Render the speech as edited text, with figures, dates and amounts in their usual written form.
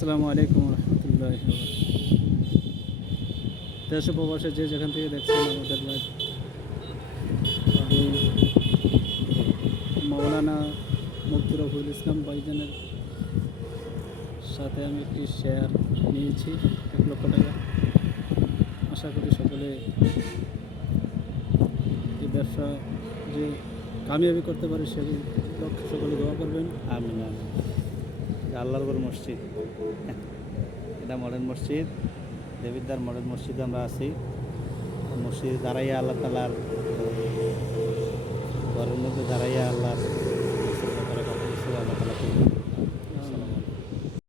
আসসালামু আলাইকুম রহমতুল্লাহ। দেশ ও প্রবাসে যে যেখান থেকে দেখছেন আমাদের লাইভ, আমি মাওলানা মুফতি রফিকুল ইসলাম ভাইজানের সাথে আমি একটি শেয়ার নিয়েছি 1 লক্ষ টাকা। আশা করি সকলে এই ব্যবসা যে কামিয়াবি করতে পারে সেই লক্ষ্যে সকলে দোয়া করবেন। আমিন আমিন। আল্লাহর ঘর মসজিদ, এটা মডার্ন মসজিদ, দেবিদ্বার মডার্ন মসজিদে আমরা আছি। মসজিদে দাঁড়াইয়া আল্লাহ তালার ঘরের মধ্যে দাঁড়াইয়া আল্লাহর